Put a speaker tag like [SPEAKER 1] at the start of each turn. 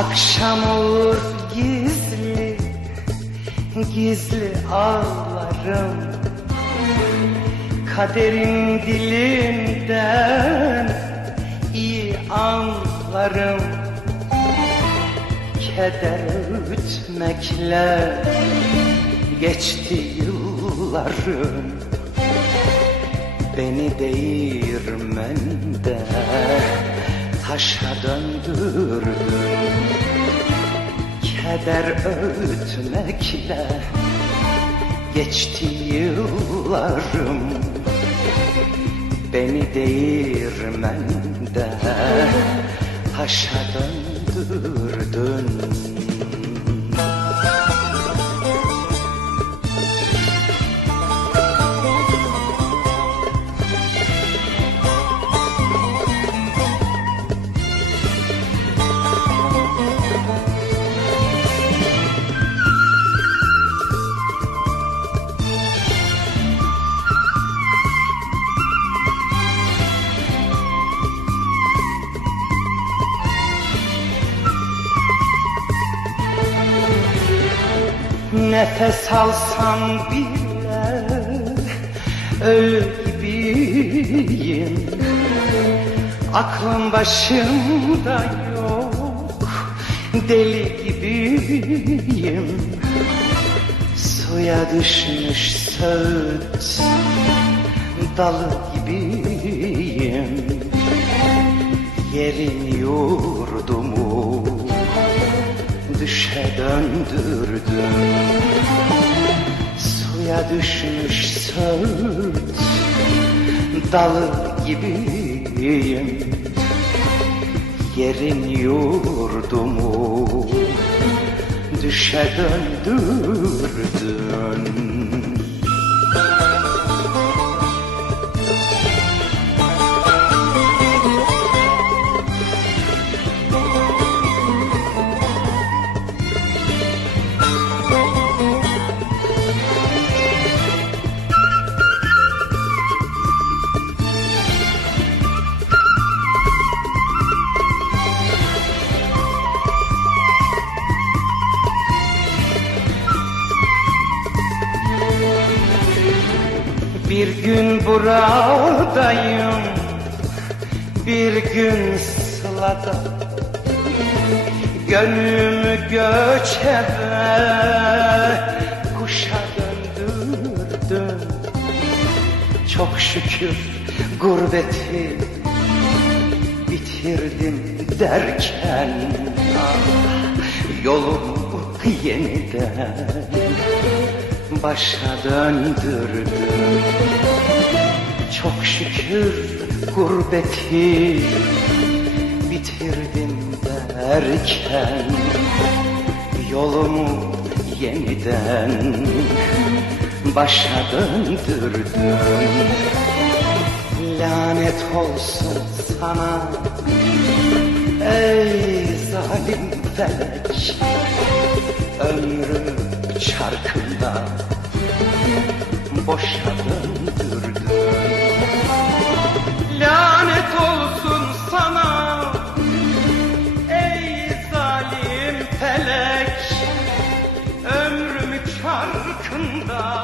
[SPEAKER 1] Akşam olur gizli Gizli ağlarım. Kaderin dilinden iyi anlarım. Keder ütmekle geçti yıllarım. Beni değirmende taşa döndürdün Keder öğütmekle geçti yıllarım. Beni değirmende taşa döndürdün Nefes alsam bile ölü gibiyim Aklım başımda yok deli gibiyim. Suya düşmüş söğüt dalı gibiyim. Yerin yurdumu düşe döndürdüm Suya düşmüş söğüt dalı gibiyim. Yerin yurdumu düşe döndürdün Bir gün buradayım Bir gün sılada Gönlümü göçebe Kuşa döndürdüm. Çok şükür gurbeti Bitirdim derken ah, Yolumu yeniden başa döndürdüm Çok şükür gurbeti bitirdim derken Yolumu yeniden başa döndürdüm. Lanet olsun sana ey zalim felek Ömrümü da boşa döndürdün. Lanet olsun sana ey zalim felek. Ömrümü çarkında